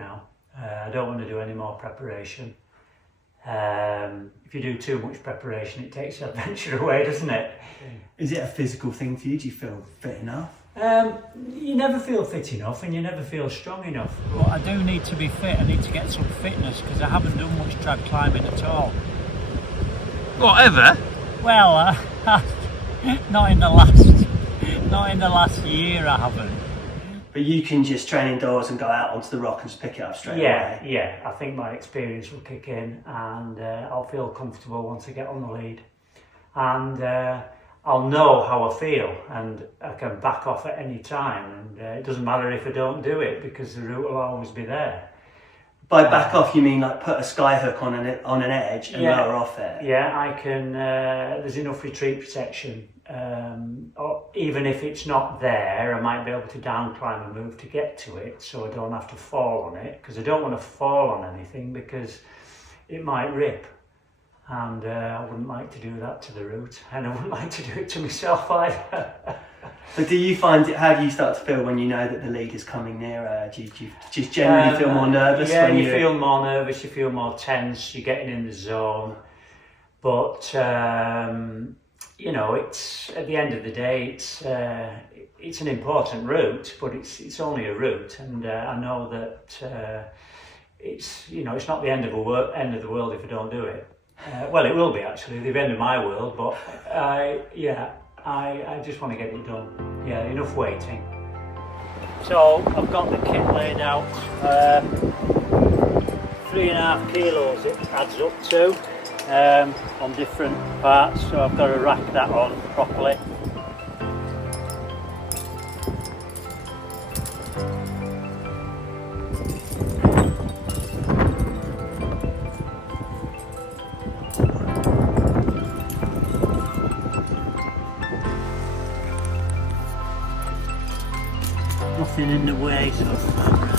now. I don't want to do any more preparation. If you do too much preparation, it takes the adventure away, doesn't it? Is it a physical thing for you? Do you feel fit enough? You never feel fit enough and you never feel strong enough. But I do need to be fit. I need to get some fitness because I haven't done much trad climbing at all. Whatever? Well, not in the last year I haven't. But you can just train indoors and go out onto the rock and just pick it up straight away? Yeah. I think my experience will kick in and I'll feel comfortable once I get on the lead. And I'll know how I feel and I can back off at any time. And it doesn't matter if I don't do it because the route will always be there. By back off, you mean like put a sky hook on an edge and lower off it? Yeah, I can. There's enough retreat protection. Or even if it's not there, I might be able to down climb and move to get to it, so I don't have to fall on it. Because I don't want to fall on anything because it might rip, and I wouldn't like to do that to the route, and I wouldn't like to do it to myself either. But do you find it? How do you start to feel when you know that the lead is coming nearer? Do you just generally feel more nervous? Yeah, you feel more nervous. You feel more tense. You're getting in the zone. But you know, it's at the end of the day, it's an important route, but it's only a route, and I know that it's not the end of the world if I don't do it. Well, it will be actually the end of my world, but I just want to get it done. Yeah, enough waiting. So I've got the kit laid out. 3.5 kilos it adds up to on different parts, so I've got to rack that on properly. Nothing in the way, so it's fine around.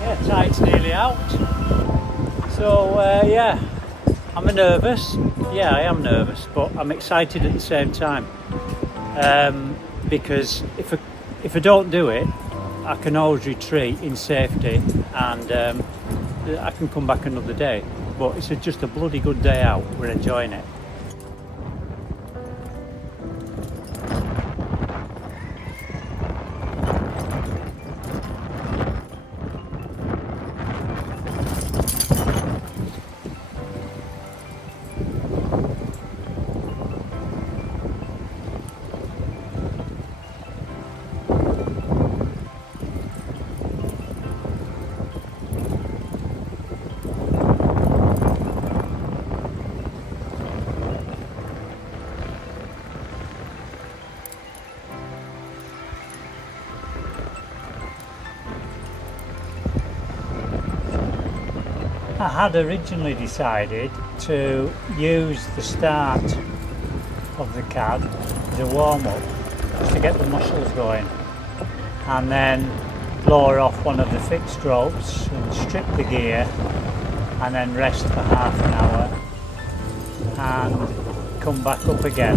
Yeah, tide's nearly out. So yeah, I'm nervous. Yeah, I am nervous, but I'm excited at the same time. Because if I don't do it, I can always retreat in safety and I can come back another day. But it's just a bloody good day out. We're enjoying it. I had originally decided to use the start of the CAD as a warm-up to get the muscles going, and then lower off one of the fixed ropes and strip the gear and then rest for half an hour and come back up again.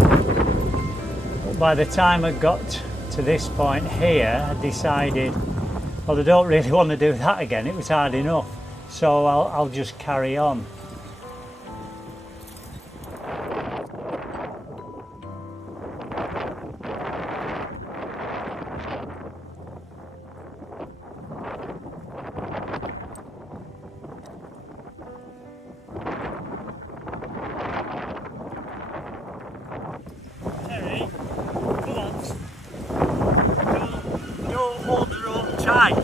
But by the time I got to this point here, I decided, well, I don't really want to do that again. It was hard enough. So I'll just carry on. Terry, come on. Don't hold the rope tight.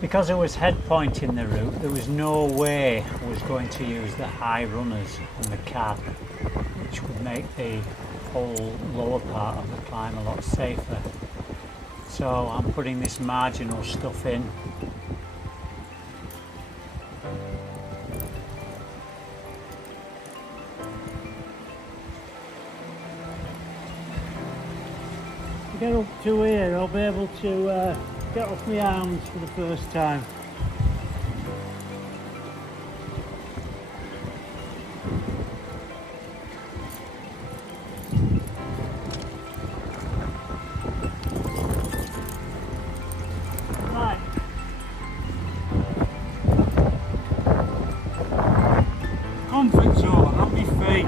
Because I was head pointing the route, there was no way I was going to use the high runners and the cab, which would make the whole lower part of the climb a lot safer. So I'm putting this marginal stuff in. get up to here, I'll be able to get off my arms for the first time. Right. Comfort zone on my feet.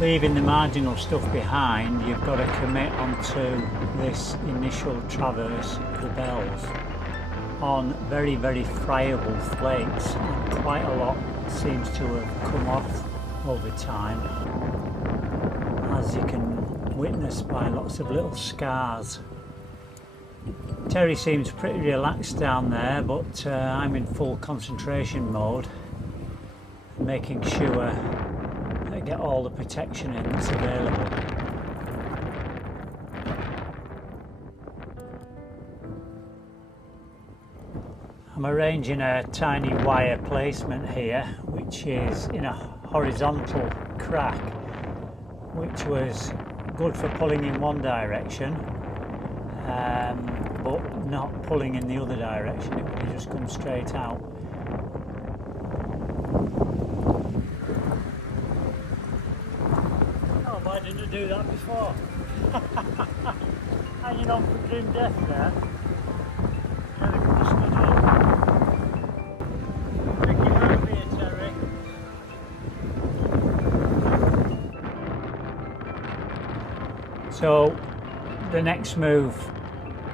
Leaving the marginal stuff behind, you've got to commit onto this initial traverse, the bells, on very, very friable flakes, and quite a lot seems to have come off over time, as you can witness by lots of little scars. Terry seems pretty relaxed down there, but I'm in full concentration mode, making sure I get all the protection in that's available. I'm arranging a tiny wire placement here, which is in a horizontal crack, which was good for pulling in one direction, but not pulling in the other direction. It would just come straight out. Oh, why didn't I do that before? Hanging on for grim death there. Never could have stood up. Take it out of here, Terry. So the next move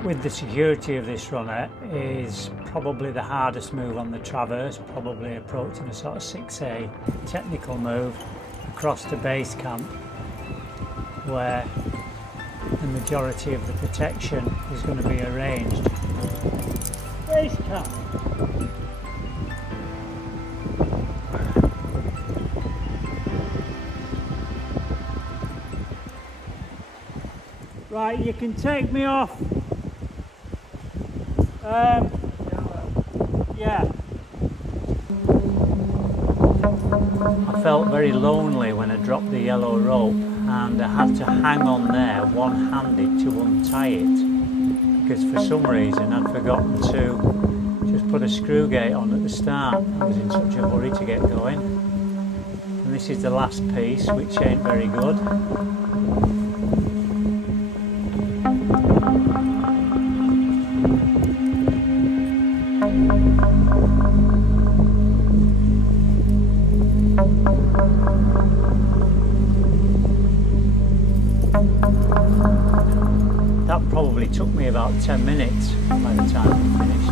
with the security of this runner is probably the hardest move on the traverse, probably approaching a sort of 6A technical move across to base camp, where the majority of the protection is going to be arranged. Base camp. Right, you can take me off. Yeah. I felt very lonely when I dropped the yellow rope, and I had to hang on there one-handed to untie it, because for some reason I'd forgotten to just put a screw gate on at the start. I was in such a hurry to get going. And this is the last piece, which ain't very good. That probably took me about 10 minutes by the time we finished.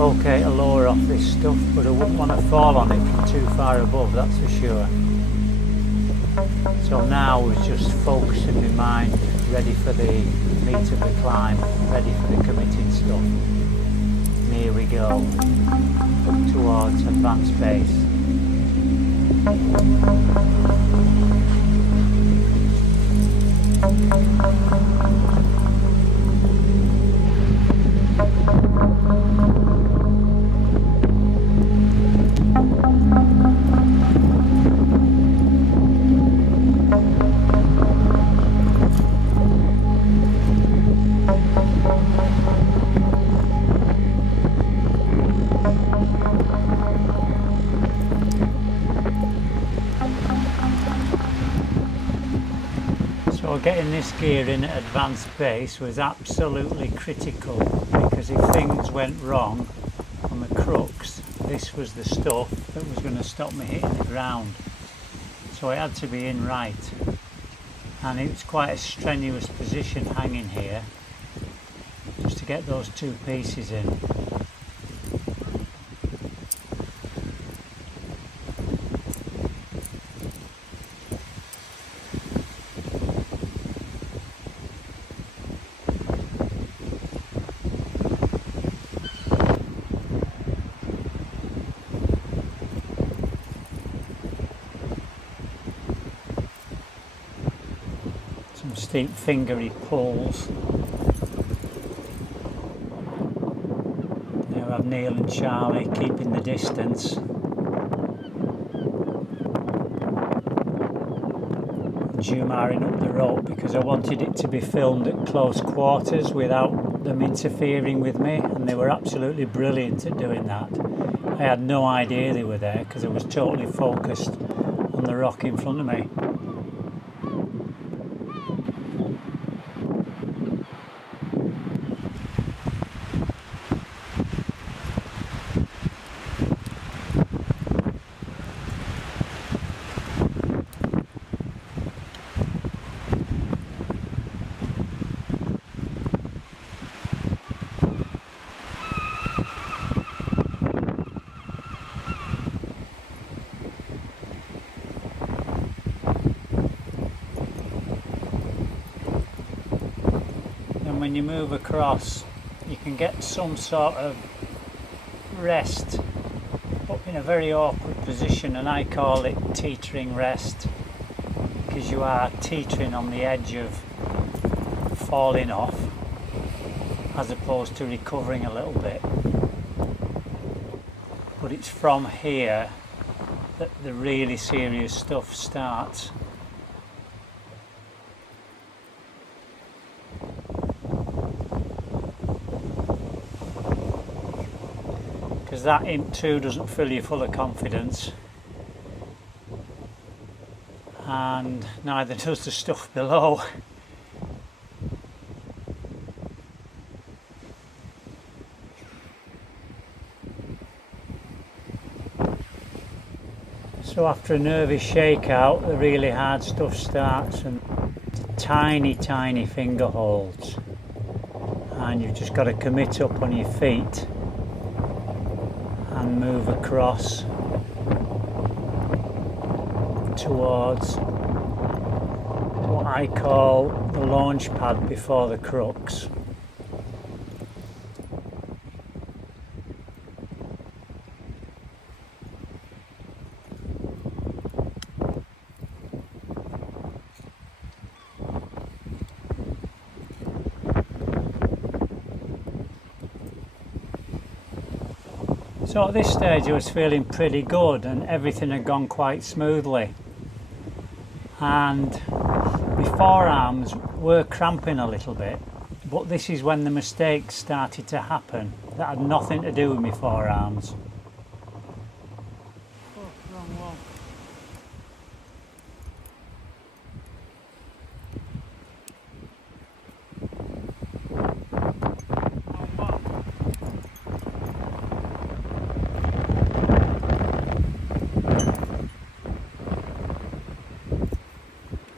Okay to lower off this stuff, but I wouldn't want to fall on it from too far above, that's for sure. So now we're just focusing my mind, ready for the meat of the climb, ready for the committed stuff. And here we go, up towards advanced base. So getting this gear in at advanced base was absolutely critical, because if things went wrong on the crux, this was the stuff that was going to stop me hitting the ground. So it had to be in right, and it was quite a strenuous position hanging here just to get those two pieces in. Some steep fingery pulls. Now I have Neil and Charlie keeping the distance. Jumaring up the rope because I wanted it to be filmed at close quarters without them interfering with me, and they were absolutely brilliant at doing that. I had no idea they were there because I was totally focused on the rock in front of me. When you move across, you can get some sort of rest up in a very awkward position, and I call it teetering rest because you are teetering on the edge of falling off as opposed to recovering a little bit. But it's from here that the really serious stuff starts. Because that imp too doesn't fill you full of confidence, and neither does the stuff below. So after a nervous shakeout, the really hard stuff starts, and tiny finger holds, and you've just got to commit up on your feet and move across towards what I call the launch pad before the crux. So at this stage I was feeling pretty good and everything had gone quite smoothly, and my forearms were cramping a little bit, but this is when the mistakes started to happen that had nothing to do with my forearms. Oh, wrong one.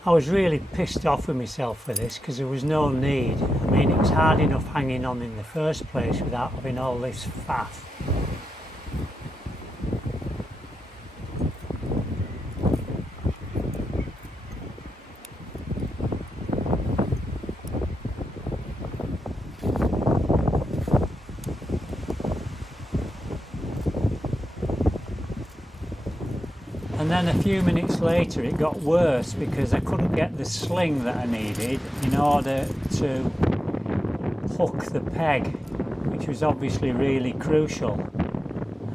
I was really pissed off with myself for this because there was no need. I mean, it was hard enough hanging on in the first place without having all this faff. And then a few minutes later it got worse because I couldn't get the sling that I needed in order to hook the peg, which was obviously really crucial.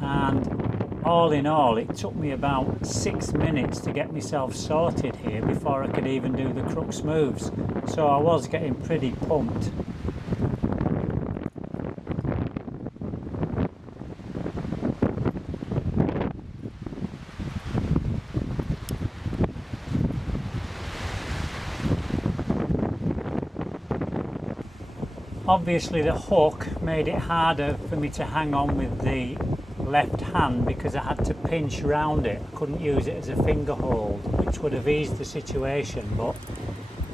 And all in all, it took me about 6 minutes to get myself sorted here before I could even do the crux moves. So I was getting pretty pumped. Obviously the hook made it harder for me to hang on with the left hand because I had to pinch round it. I couldn't use it as a finger hold, which would have eased the situation, but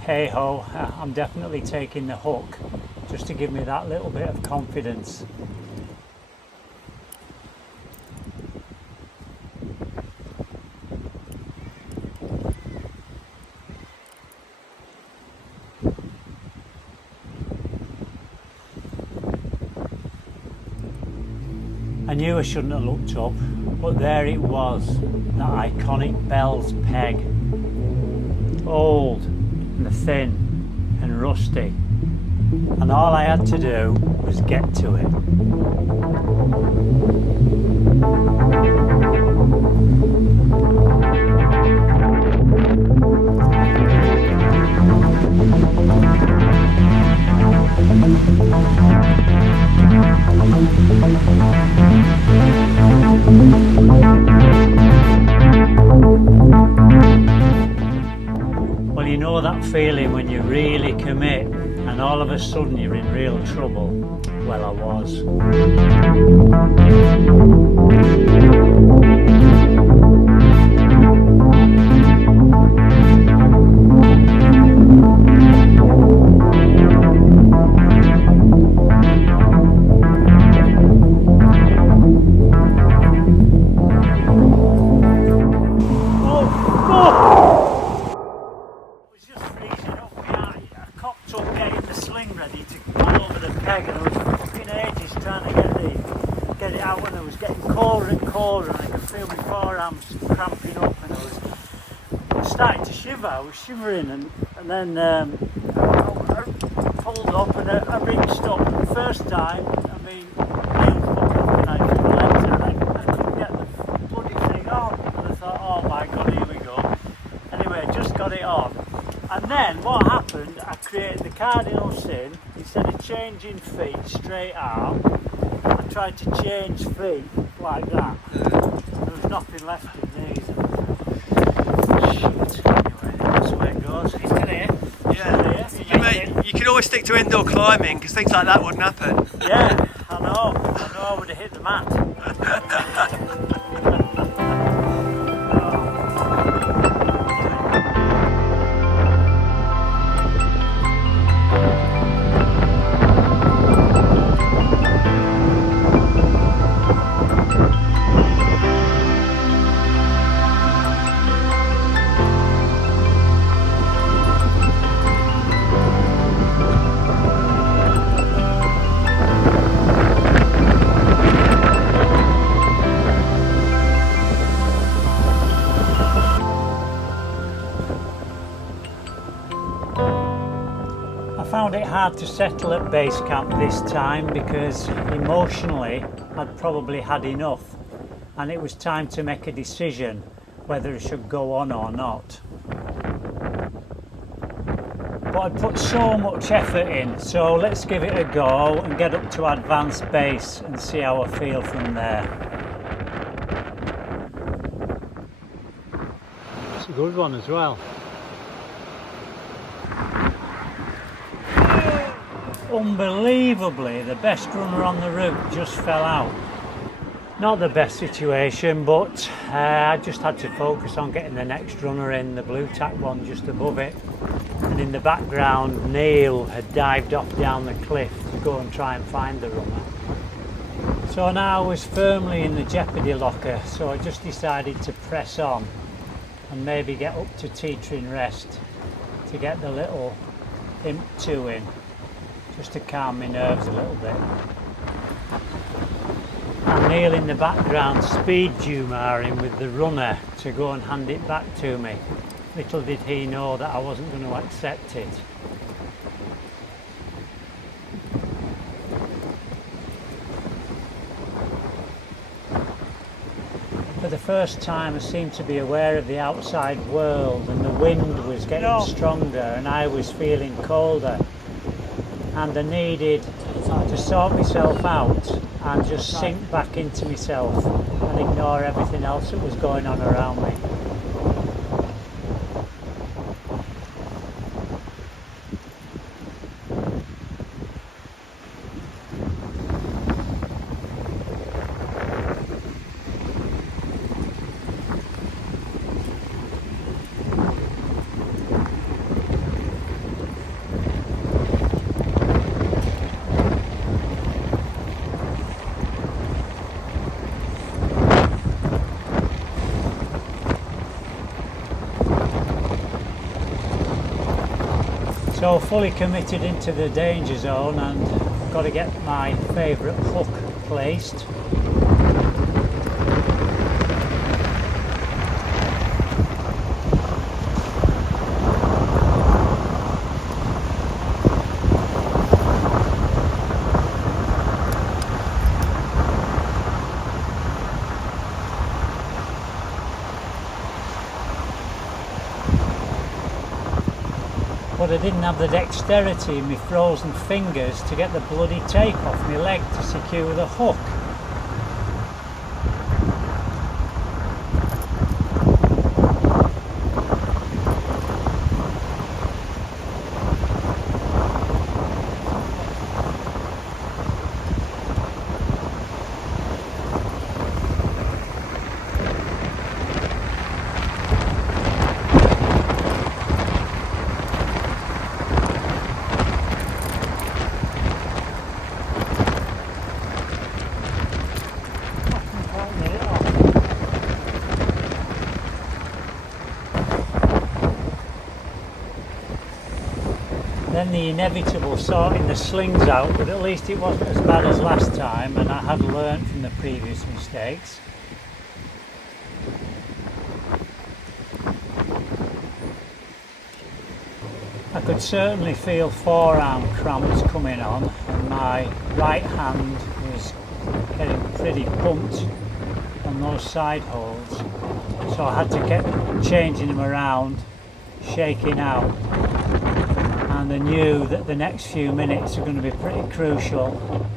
hey ho, I'm definitely taking the hook just to give me that little bit of confidence. I knew I shouldn't have looked up, but there it was, that iconic Bell's peg. Old and thin and rusty, and all I had to do was get to it. a sudden you're in real trouble. Well, I was. I was shivering and then I pulled up and I reached up the first time. I mean, real fucking nice with my legs and I couldn't get the bloody thing on. And I thought, oh my god, here we go. Anyway, just got it on. And then what happened, I created the cardinal sin. Instead of changing feet straight out, I tried to change feet like that. There was nothing left in these. Shit. You can always stick to indoor climbing because things like that wouldn't happen. Yeah, I know I would have hit the mat. I found it hard to settle at base camp this time because emotionally I'd probably had enough and it was time to make a decision whether I should go on or not. But I'd put so much effort in, so let's give it a go and get up to advanced base and see how I feel from there. It's a good one as well. Unbelievably, the best runner on the route just fell out. Not the best situation, but I just had to focus on getting the next runner in, the blue tack one just above it. And in the background, Neil had dived off down the cliff to go and try and find the runner. So now I was firmly in the Jeopardy locker, so I just decided to press on and maybe get up to teetering rest to get the little imp 2 in, just to calm my nerves a little bit. And Neil in the background speed Jumaring with the runner to go and hand it back to me. Little did he know that I wasn't going to accept it. For the first time I seemed to be aware of the outside world, and the wind was getting stronger and I was feeling colder. And I needed to sort myself out and just sink back into myself and ignore everything else that was going on around me. So fully committed into the danger zone and got to get my favourite hook placed. But I didn't have the dexterity in my frozen fingers to get the bloody tape off my leg to secure the hook. then the inevitable sorting the slings out, but at least it wasn't as bad as last time, and I had learnt from the previous mistakes. I could certainly feel forearm cramps coming on, and my right hand was getting pretty pumped on those side holds, so I had to keep changing them around, shaking out, and I knew that the next few minutes are going to be pretty crucial.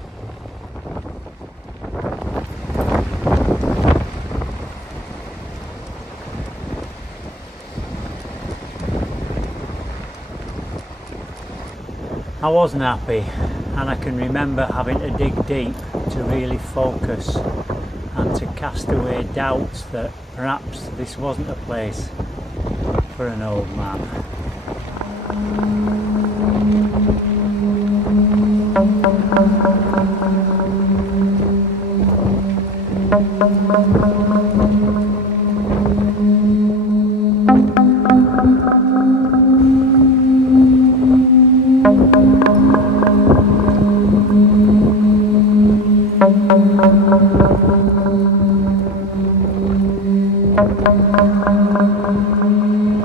I wasn't happy, and I can remember having to dig deep to really focus and to cast away doubts that perhaps this wasn't a place for an old man.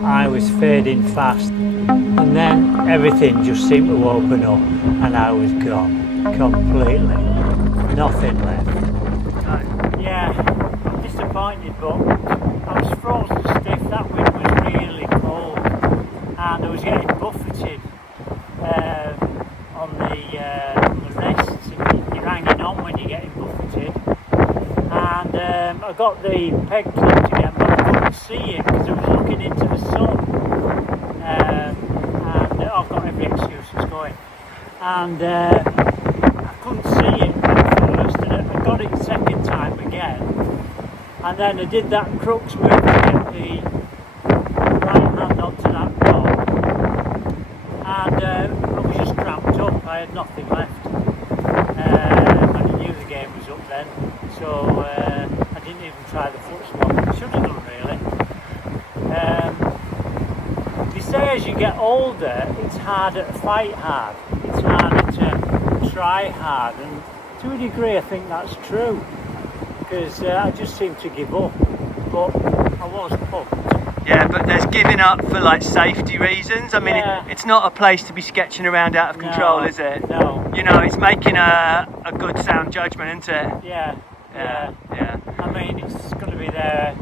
I was fading fast, and then everything just seemed to open up, and I was gone completely. Nothing left. Yeah, I'm disappointed, but I was frozen stiff. That wind was really cold, and I was getting buffeted on the wrists. You're hanging on when you're getting buffeted, and I got the peg clipped again, but I couldn't see it because I was looking into the sun, and I've got every excuse it's going, and I couldn't see it at first, and I got it second time again, and then I did that crux move to get the right hand onto that knob, and I was just cramped up. I had nothing left, and I knew the game was up then, so I didn't even try the foot swap. I should have done, really. They say as you get older, it's harder to fight hard, it's harder to try hard, and to a degree I think that's true, because I just seemed to give up, but I was pumped. Yeah, but there's giving up for like safety reasons. I mean, Yeah. it's not a place to be sketching around out of control, No, is it? No. You know, it's making a good sound judgment, isn't it? Yeah. Yeah. I mean, it's going to be there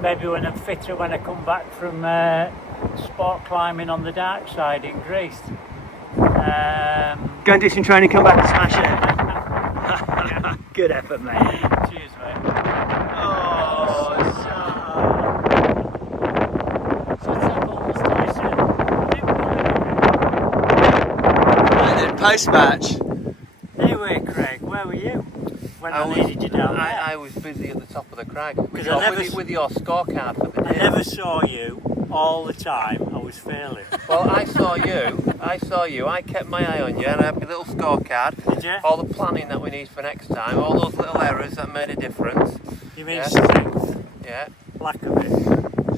maybe when I'm fitter, when I come back from sport climbing on the dark side in Greece. Go and do some training, come back and smash it. Good effort, mate. Cheers, mate. Oh, and then post-match. Anyway, Craig, where were you when I needed you down there? I was busy at the top of the crag with Because with your scorecard for the I day. never saw you all the time. I was failing. Well, I saw you. I kept my eye on you, and I had my little scorecard. Did you? All the planning that we need for next time, all those little errors that made a difference. You mean Yeah. strength? Yeah. Lack of it.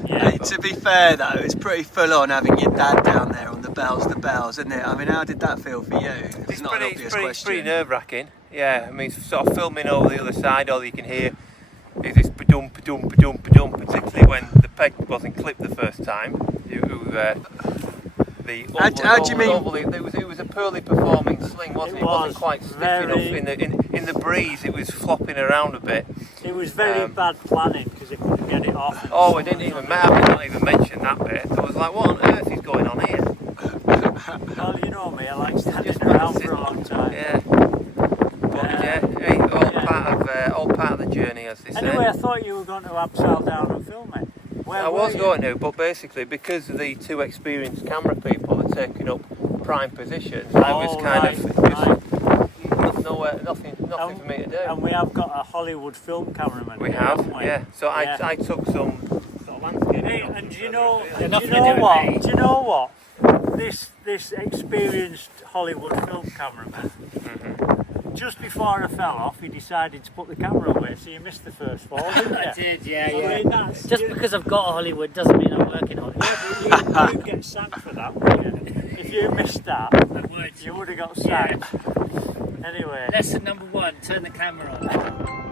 Yeah. Hey, to be fair though, it's pretty full on having your dad down there on the bells, isn't it? I mean, how did that feel for you? It's not an obvious question. pretty nerve-wracking. Yeah, I mean, sort of filming over the other side, all you can hear is this ba-dum, ba-dum, ba-dum, ba-dum, particularly when the peg wasn't clipped the first time. How do you mean? It was a poorly performing sling, wasn't it? It wasn't quite stiff enough. In the breeze, it was flopping around a bit. It was very bad planning because I couldn't get it off. Oh, it didn't even matter. We didn't even mention that bit. I was like, what on earth is going on here? Well, you know me, I like standing around for a long time. Yeah. But hey, all part of the journey, as they say. Anyway, I thought you were going to upside down and film it. Where I were was you? going to, but basically because the two experienced camera people had taken up prime positions, I was kind of just nothing for me to do. And we have got a Hollywood film cameraman. We here, have, haven't we? yeah. So I took some sort of landscape. Hey, and do you know nothing to do with what? me. Do you know what? This experienced Hollywood film cameraman. Just before I fell off, he decided to put the camera away, so you missed the first fall, didn't you? I did, yeah. I mean, that's, Just because I've got a Hollywood doesn't mean I'm working on it. Yeah, but you'd get sacked for that, wouldn't you? If if you missed that, I would. you would have got sacked. Anyway. Lesson number 1, turn the camera on.